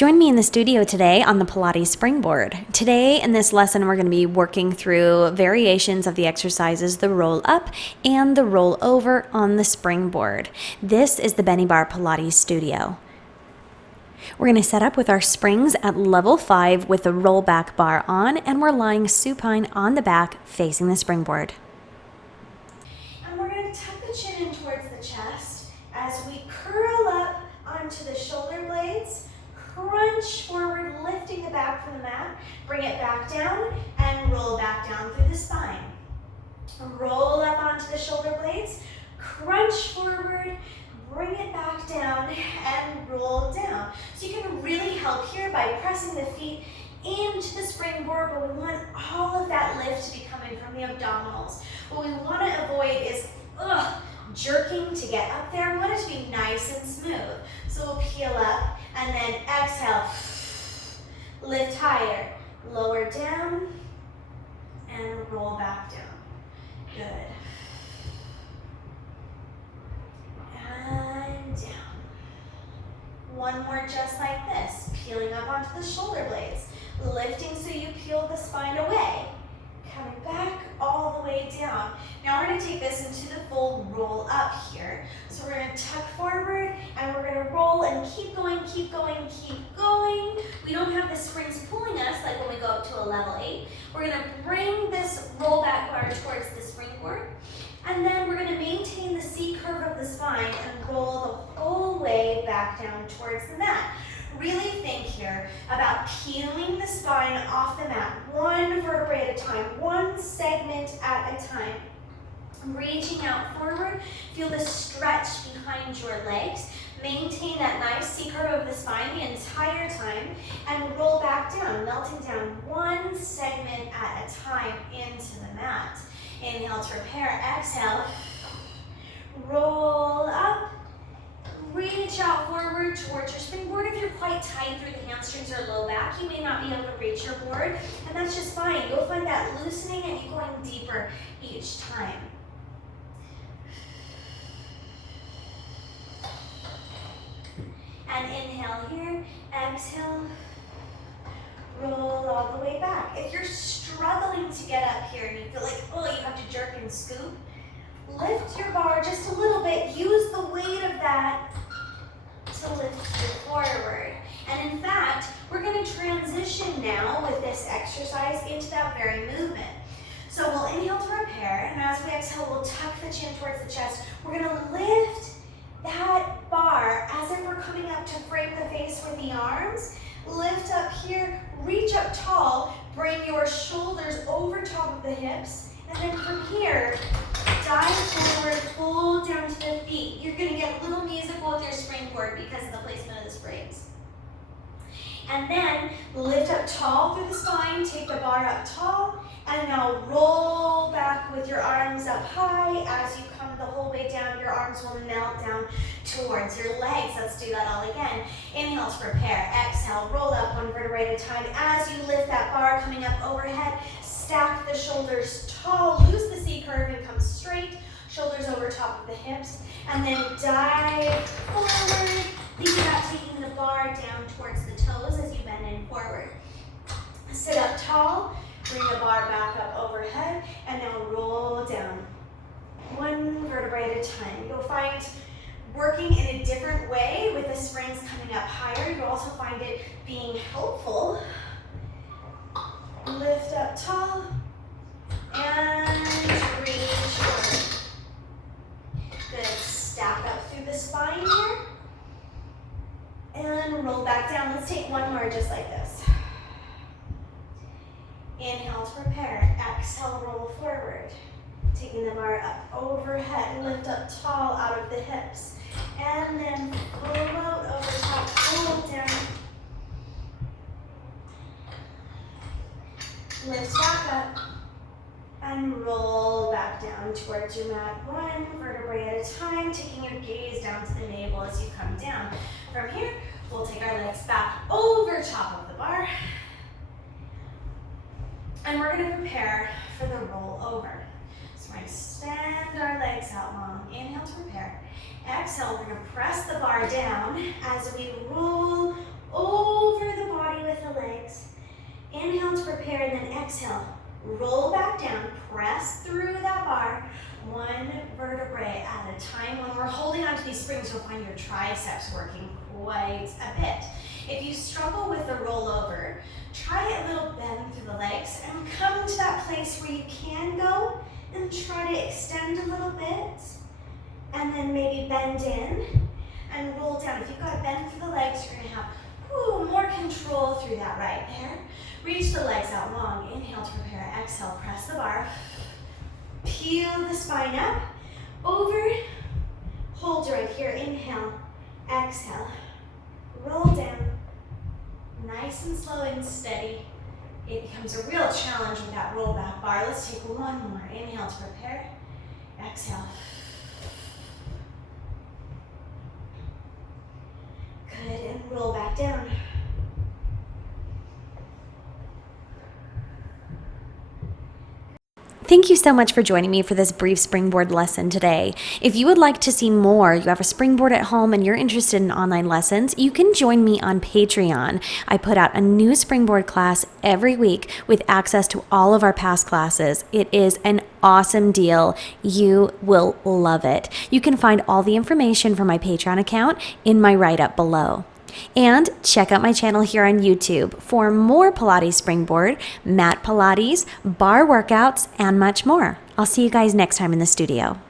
Join me in the studio today on the Pilates Springboard. Today in this lesson, we're going to be working through variations of the exercises, the roll up and the roll over on the springboard. This is the Benniebarrefitness Pilates studio. We're going to set up with our springs at level 5 with the roll back bar on, and we're lying supine on the back facing the springboard. And we're going to tuck the chin in towards the chest as we curl up onto the shoulder blades, crunch forward, lifting the back from the mat, bring it back down and roll back down through the spine. Roll up onto the shoulder blades, crunch forward, bring it back down and roll down. So you can really help here by pressing the feet into the springboard, but we want all of that lift to be coming from the abdominals. What we want to avoid is jerking to get up there. We want it to be nice and smooth. So we'll peel up and then exhale, lift higher, lower down, and roll back down. Good. And down. One more just like this, peeling up onto the shoulder blades, lifting so you peel the spine away, coming back all the way down. Now we're going to take this into the full roll up here. So we're going to tuck forward and we're going to roll and keep going, keep going, keep going. We don't have the springs pulling us like when we go up to a level 8. We're going to bring this roll back bar towards the springboard. And then we're going to maintain the C curve of the spine and roll the whole way back down towards the mat. Really think here about peeling the spine off the mat, one vertebrae at a time, one segment at a time. Reaching out forward, feel the stretch behind your legs. Maintain that nice C curve of the spine the entire time and roll back down, melting down one segment at a time into the mat. Inhale to repair, exhale, roll up, reach out forward towards your springboard. If you're quite tight through the hamstrings or low back, you may not be able to reach your board, and that's just fine. You'll find that loosening and you going deeper each time. And inhale here, exhale, roll all the way back. If you're struggling to get up here and you feel like, you have to jerk and scoop, lift your bar just a little bit. Use the weight of that to lift you forward. And in fact, we're going to transition now with this exercise into that very movement. So we'll inhale to repair, and as we exhale, we'll tuck the chin towards the chest. We're going to lift that bar as if we're coming up to frame the face with the arms. Lift up here, reach up tall, bring your shoulders over top of the hips, and then from here, dive forward, pull down to the feet. You're going to get a little musical with your springboard because of the placement of the springs. And then lift up tall through the spine, take the bar up tall, and now roll back with your arms up high. As you come the whole way down, your arms will melt down towards your legs. Let's do that all again. Inhale to prepare, exhale, roll up one vertebrae at a time. As you lift that bar coming up overhead, stack the shoulders tall, lose the C curve and come straight, shoulders over top of the hips, and then dive forward. Think about taking the bar down towards the toes as you bend in forward. Sit up tall, bring the bar back up overhead, and now roll down. One vertebrae at a time. You'll find working in a different way with the springs coming up higher. You'll also find it being helpful. Lift up tall and reach forward. Good. Stack up through the spine here and roll back down. Let's take one more just like this. Inhale to prepare. Exhale, roll forward. Taking the bar up overhead, lift up tall out of the hips. And then float over top, pull down. Lift back up and roll back down towards your mat. One vertebrae at a time, taking your gaze down to the navel as you come down. From here, we'll take our legs back over top of the bar. And we're going to prepare for the roll over. So we're going to extend our legs out long. Inhale to prepare. Exhale, we're going to press the bar down as we roll over roll back down, press through that bar, one vertebrae at a time. When we're holding onto these springs, you'll find your triceps working quite a bit. If you struggle with the rollover, try a little bend through the legs and come to that place where you can go and try to extend a little bit. And then maybe bend in and roll down. If you've got to bend through the legs, you're going to have more control through that right there. Reach the legs out long. Inhale to prepare. Exhale, press the bar. Peel the spine up. Over. Hold right here. Inhale. Exhale. Roll down. Nice and slow and steady. It becomes a real challenge with that roll back bar. Let's take one more. Inhale to prepare. Exhale. Good, and roll back down. Thank you so much for joining me for this brief springboard lesson today. If you would like to see more, you have a springboard at home and you're interested in online lessons, you can join me on Patreon. I put out a new springboard class every week with access to all of our past classes. It is an awesome deal. You will love it. You can find all the information for my Patreon account in my write-up below. And check out my channel here on YouTube for more Pilates Springboard, Mat Pilates, barre workouts, and much more. I'll see you guys next time in the studio.